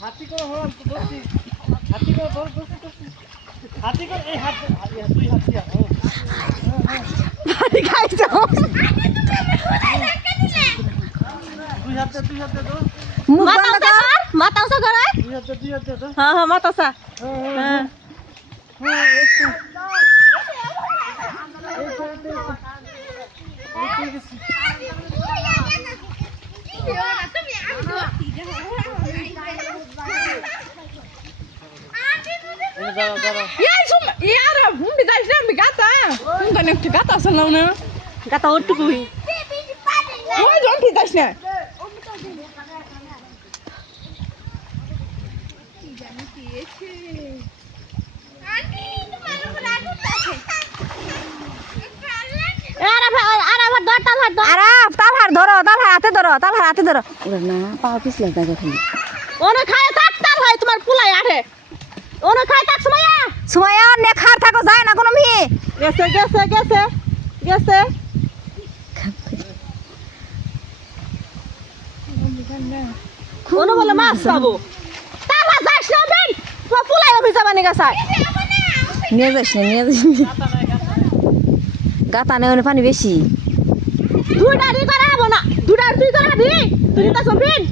হাতি করে হলাম তো দোস্তি হাতি করে ধর হাতি করে এই হাত দুই হাত দিয়া হাতি খাইছো দুই হাতে ধর মাতাওসা গড়াই দুই হাতে ধর হ্যাঁ হ্যাঁ মাতাওসা হ্যাঁ gata otu kui oi jon thitas na তাল হাতে ধরো না পা পিছলে যাবে খালি ওনে খায় থাক তাল হয় তোমার পুলাই আঠে ওনে খায় থাক সুমাইয়া নে খার থাকো যায় না কোনো মি গেছে কোনো বলে মাছ পাবো তাল যাস না বেন তোমার পুলাই অফিস যাবানি গাছায় নিয়ে যাস গাতা নে ওনে পানি বেশি দুইটা দি করা হবো না দুইটা তুই করা দি তুই তা সবিন